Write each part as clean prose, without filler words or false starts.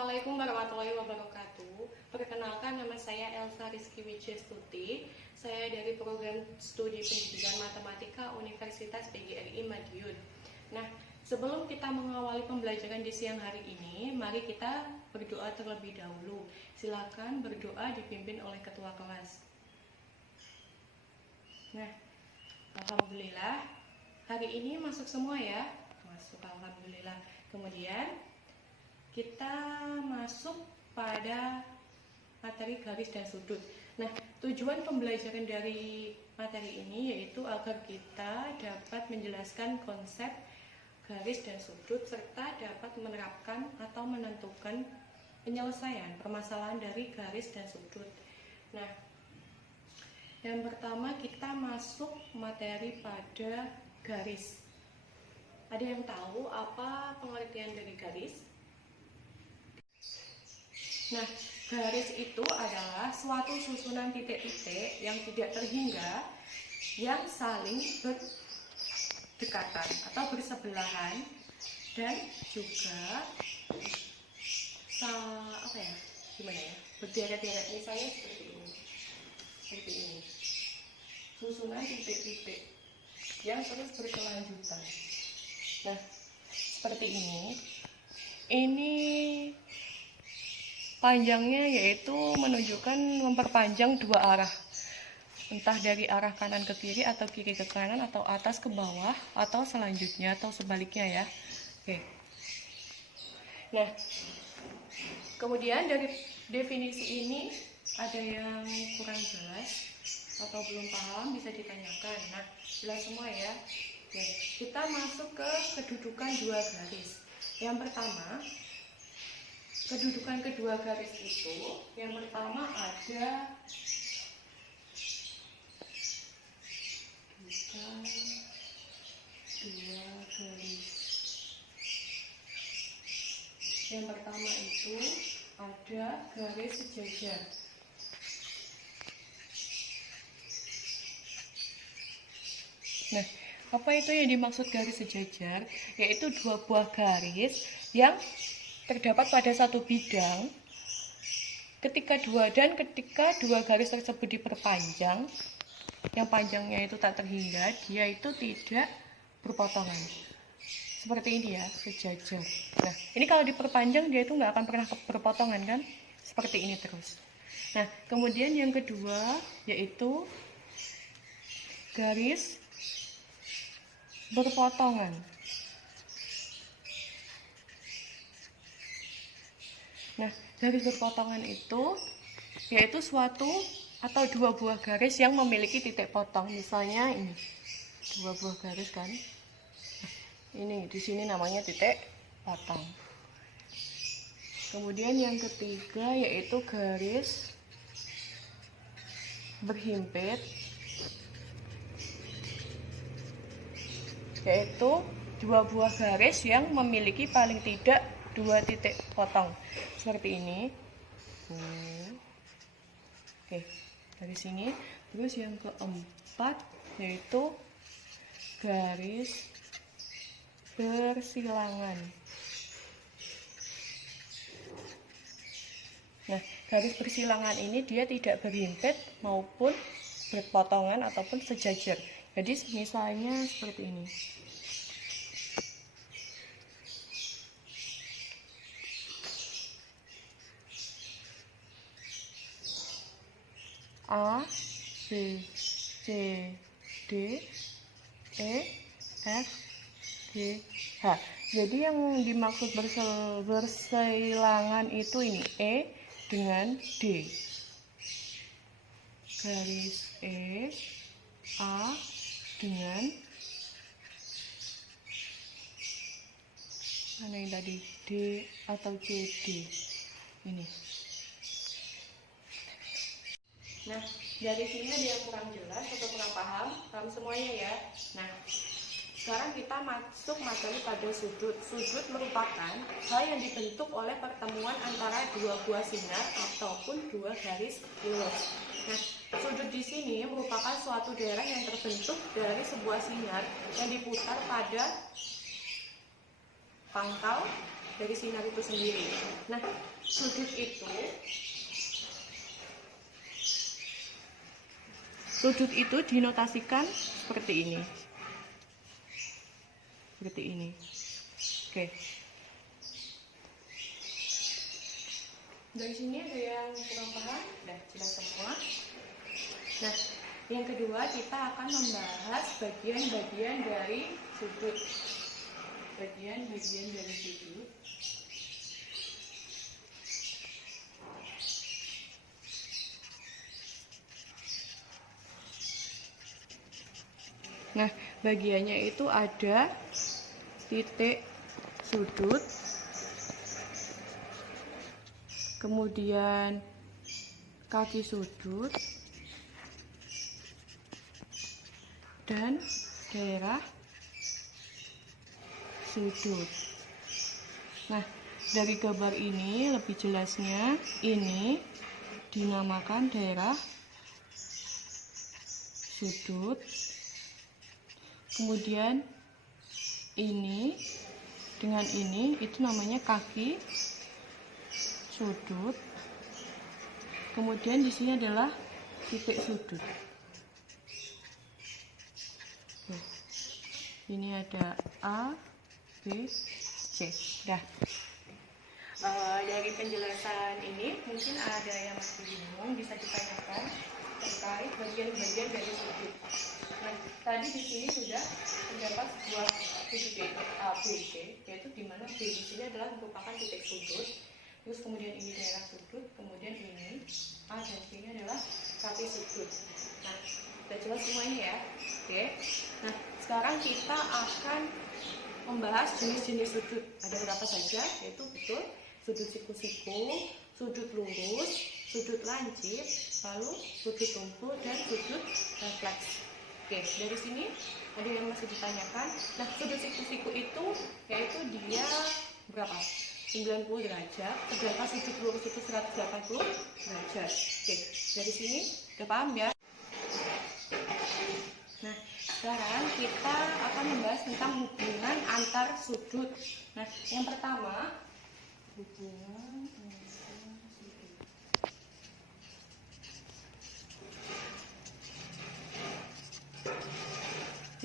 Assalamualaikum warahmatullahi wabarakatuh. Perkenalkan, nama saya Elsa Rizky Wijestuti. Saya dari program studi pendidikan matematika Universitas PGRI Madiun. Nah, sebelum kita mengawali pembelajaran di siang hari ini, mari kita berdoa terlebih dahulu. Silakan berdoa dipimpin oleh ketua kelas. Nah, alhamdulillah hari ini masuk semua ya. Masuk, alhamdulillah. Kemudian kita masuk pada materi garis dan sudut. Nah, tujuan pembelajaran dari materi ini yaitu agar kita dapat menjelaskan konsep garis dan sudut serta dapat menerapkan atau menentukan penyelesaian permasalahan dari garis dan sudut. Nah, yang pertama kita masuk materi pada garis. Ada yang tahu apa pengertian dari garis? Nah, garis itu adalah suatu susunan titik-titik yang tidak terhingga yang saling berdekatan atau bersebelahan dan juga berderet-deret, misalnya seperti ini susunan titik-titik yang terus berkelanjutan. Nah, seperti ini panjangnya yaitu menunjukkan memperpanjang dua arah, entah dari arah kanan ke kiri atau kiri ke kanan atau atas ke bawah atau selanjutnya atau sebaliknya ya. Oke. Nah, kemudian dari definisi ini ada yang kurang jelas atau belum paham bisa ditanyakan. Nah, jelas semua ya. Oke, kita masuk ke kedudukan dua garis. Yang pertama, kedudukan kedua garis itu, yang pertama ada dua garis. Yang pertama itu ada garis sejajar. Nah, apa itu yang dimaksud garis sejajar? Yaitu dua buah garis yang terdapat pada satu bidang ketika dua garis tersebut diperpanjang, yang panjangnya itu tak terhingga, dia itu tidak berpotongan seperti ini ya, sejajar. Nah, ini kalau diperpanjang dia itu nggak akan pernah berpotongan kan, seperti ini terus. Nah, kemudian yang kedua yaitu garis berpotongan. Nah, garis berpotongan itu yaitu suatu atau dua buah garis yang memiliki titik potong. Misalnya ini dua buah garis kan. Ini di sini namanya titik potong. Kemudian yang ketiga yaitu garis berhimpit, yaitu dua buah garis yang memiliki paling tidak dua titik potong seperti ini. Oke, dari sini. Terus yang keempat yaitu garis bersilangan. Nah, garis bersilangan ini dia tidak berhimpit maupun berpotongan ataupun sejajar. Jadi misalnya seperti ini. A, B, C, D, E, F, G, H. Jadi yang dimaksud bersilangan itu ini E dengan D. Garis E, A dengan mana yang tadi, D atau CD ini. Nah, dari sini ada yang kurang jelas atau kurang paham semuanya ya. Nah, sekarang kita masuk materi pada sudut. Sudut merupakan hal yang dibentuk oleh pertemuan antara dua buah sinar ataupun dua garis lurus. Nah, sudut di sini merupakan suatu daerah yang terbentuk dari sebuah sinar yang diputar pada pangkal dari sinar itu sendiri. Nah, sudut itu dinotasikan seperti ini. Seperti ini. Oke. Dari sini ada yang kurang paham? Udah jelas semua. Nah, yang kedua kita akan membahas bagian-bagian dari sudut. Bagian-bagian dari sudut. Nah, bagiannya itu ada titik sudut, kemudian kaki sudut, dan daerah sudut. Nah, dari gambar ini lebih jelasnya, ini dinamakan daerah sudut. Kemudian ini dengan ini itu namanya kaki sudut. Kemudian di sini adalah titik sudut. Ini ada A, B, C. Dah. Dari penjelasan ini mungkin ada yang masih bingung, bisa ditanyakan terkait bagian-bagian dari sudut. Nah, tadi di sini sudah terdapat sebuah sudut yaitu A, B, C, yaitu di mana B di sini adalah merupakan titik sudut. Terus kemudian ini daerah sudut, kemudian ini A dan C ini adalah kaki sudut. Nah, sudah jelas semuanya ya. Oke. Nah, sekarang kita akan membahas jenis-jenis sudut. Ada berapa saja? Yaitu betul sudut siku-siku, sudut lurus, sudut lancip, lalu sudut tumpul dan sudut refleks. Oke, dari sini ada yang masih ditanyakan. Nah, sudut siku-siku itu yaitu dia berapa? 90 derajat, sedangkan sudut lurus itu 180 derajat. Oke, dari sini udah paham ya? Nah, sekarang kita akan membahas tentang hubungan antar sudut. Nah, yang pertama, hubungan antar sudut.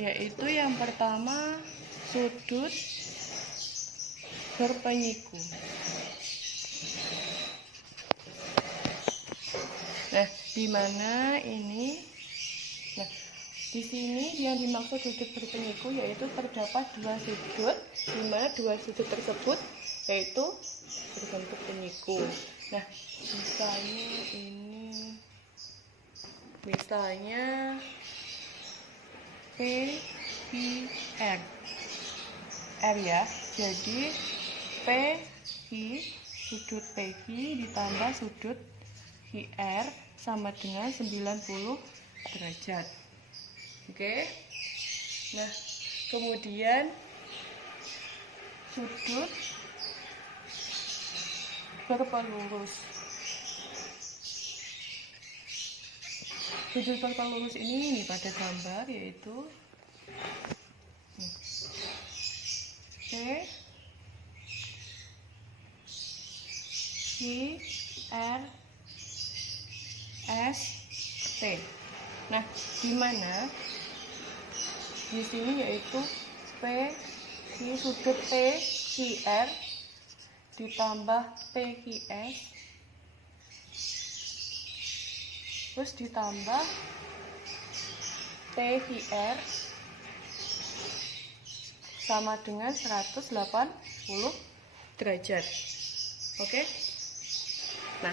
Yaitu yang pertama sudut berpenyiku. Nah, di mana ini? Nah, di sini yang dimaksud sudut berpenyiku yaitu terdapat dua sudut, di mana dua sudut tersebut yaitu berbentuk penyiku. Nah, misalnya ini, misalnya P, Q, R. R ya. Jadi P, Q, sudut PQ ditambah sudut QR sama dengan 90 derajat. Oke. Nah, kemudian sudut berpelurus. Sudut berpelurus ini pada gambar yaitu P, Q, R, S, T. Nah, di mana di sini yaitu P, Q, sudut P, Q, R ditambah P, Q, S, terus ditambah P, Q, R sama dengan 180 derajat. Oke? Nah,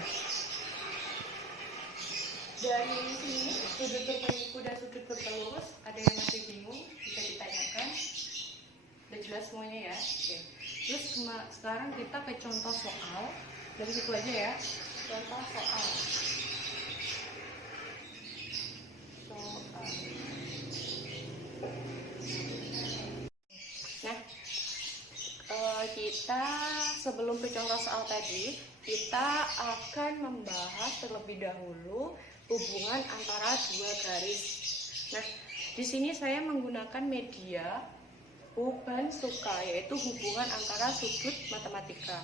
dari sini sudut berpenyiku dan sudut berpelurus ada yang masih bingung, bisa ditanyakan. Udah jelas semuanya ya. Oke. Terus sekarang kita ke contoh soal. Dari situ aja ya. Contoh soal. Nah, kita sebelum ke contoh soal tadi, kita akan membahas terlebih dahulu hubungan antara dua garis. Nah, di sini saya menggunakan media bukan suka, yaitu hubungan antara sudut matematika.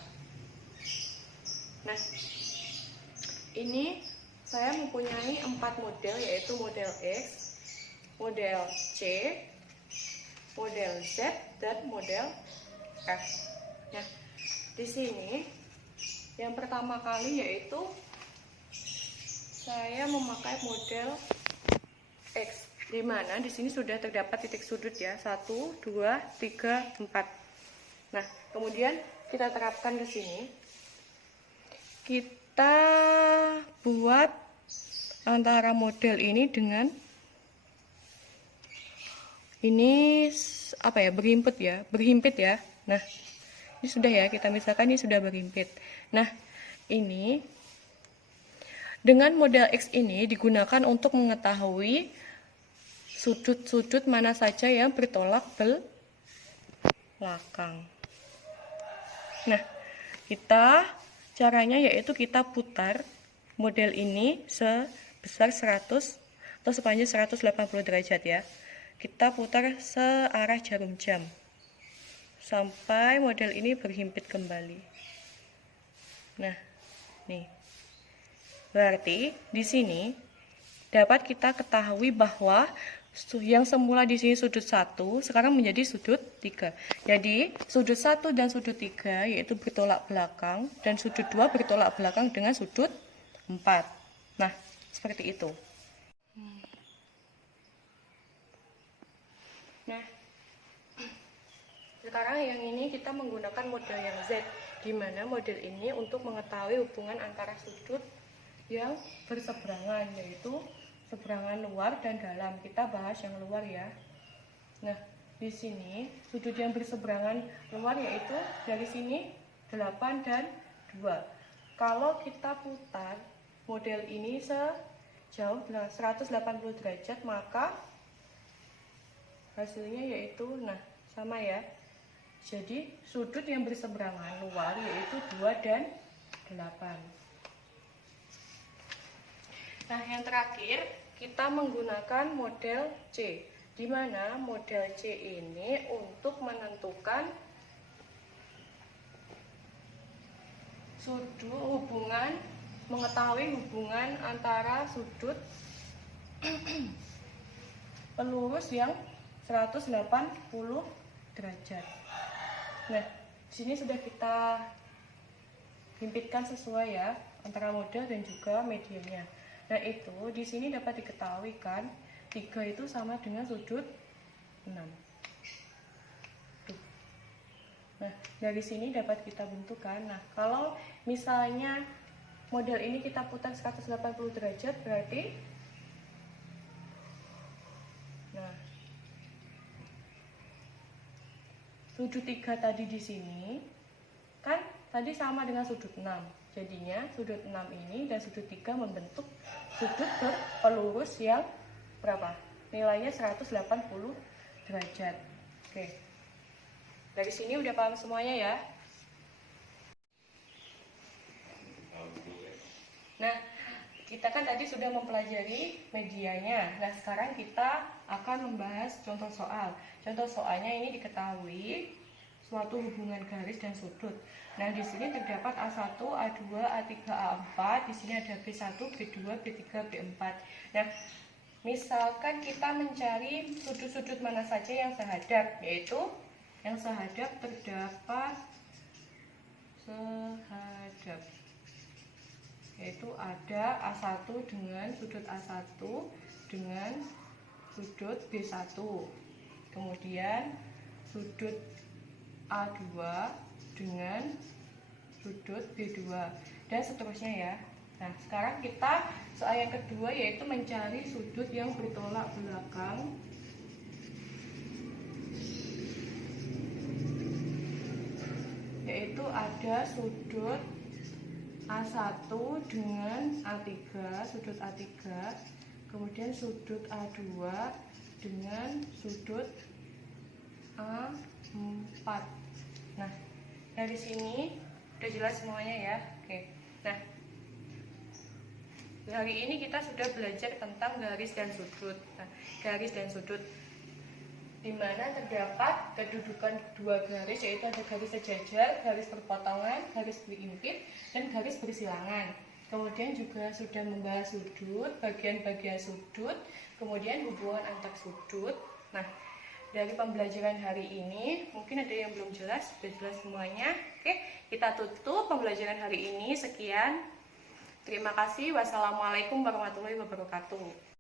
Nah, ini saya mempunyai 4 model, yaitu model X, model C, model Z, dan model F. Nah, di sini yang pertama kali yaitu saya memakai model X, di mana di sini sudah terdapat titik sudut ya, 1, 2, 3, 4. Nah, kemudian kita terapkan ke sini. Kita buat antara model ini dengan ini apa ya, berhimpit ya. Nah, ini sudah ya, kita misalkan ini sudah berhimpit. Nah, ini dengan model X ini digunakan untuk mengetahui sudut-sudut mana saja yang bertolak belakang. Nah, caranya yaitu kita putar model ini sebesar 100 atau sepanjang 180 derajat ya. Kita putar searah jarum jam sampai model ini berhimpit kembali. Nah, nih. Berarti di sini dapat kita ketahui bahwa yang semula di sini sudut 1 sekarang menjadi sudut 3. Jadi sudut 1 dan sudut 3 yaitu bertolak belakang, dan sudut 2 bertolak belakang dengan sudut 4. Nah, seperti itu. Nah, sekarang yang ini kita menggunakan model yang Z, di mana model ini untuk mengetahui hubungan antara sudut yang berseberangan, yaitu seberangan luar dan dalam. Kita bahas yang luar ya. Nah, di sini sudut yang berseberangan luar yaitu dari sini 8 dan 2. Kalau kita putar model ini sejauh 180 derajat, maka hasilnya yaitu, nah, sama ya. Jadi sudut yang berseberangan luar yaitu 2 dan 8. Nah, yang terakhir kita menggunakan model C, di mana model C ini untuk menentukan mengetahui hubungan antara sudut pelurus yang 180 derajat. Nah, di sini sudah kita himpitkan sesuai ya antara model dan juga medianya. Nah, itu di sini dapat diketahui kan 3 itu sama dengan sudut 6. Tuh. Nah, dari sini dapat kita bentukkan. Nah, kalau misalnya model ini kita putar 180 derajat, berarti nah, sudut 3 tadi di sini kan tadi sama dengan sudut 6. Jadinya sudut 6 ini dan sudut 3 membentuk sudut berpelurus yang berapa? Nilainya 180 derajat. Oke. Dari sini udah paham semuanya ya? Nah, kita kan tadi sudah mempelajari medianya. Nah, sekarang kita akan membahas contoh soal. Contoh soalnya ini diketahui suatu hubungan garis dan sudut. Nah, di sini terdapat A1, A2, A3, A4. Di sini ada B1, B2, B3, B4. Nah, misalkan kita mencari sudut-sudut mana saja yang sehadap, yaitu yang sehadap terdapat yaitu ada A1 dengan sudut A1 dengan sudut B1, kemudian sudut A2 dengan sudut B2, dan seterusnya ya. Nah, sekarang kita soal yang kedua yaitu mencari sudut yang bertolak belakang yaitu ada sudut A1 dengan A3, sudut A3, kemudian sudut A2 dengan sudut A4. Nah, dari sini udah jelas semuanya ya. Oke. Nah, hari ini kita sudah belajar tentang garis dan sudut. Nah, garis dan sudut. di mana terdapat kedudukan dua garis, yaitu ada garis sejajar, garis perpotongan, garis berimpit, dan garis bersilangan. Kemudian juga sudah membahas sudut, bagian-bagian sudut, kemudian hubungan antar sudut. Nah, dari pembelajaran hari ini mungkin ada yang belum jelas, sudah jelas semuanya. Oke, kita tutup pembelajaran hari ini. Sekian. Terima kasih. Wassalamualaikum warahmatullahi wabarakatuh.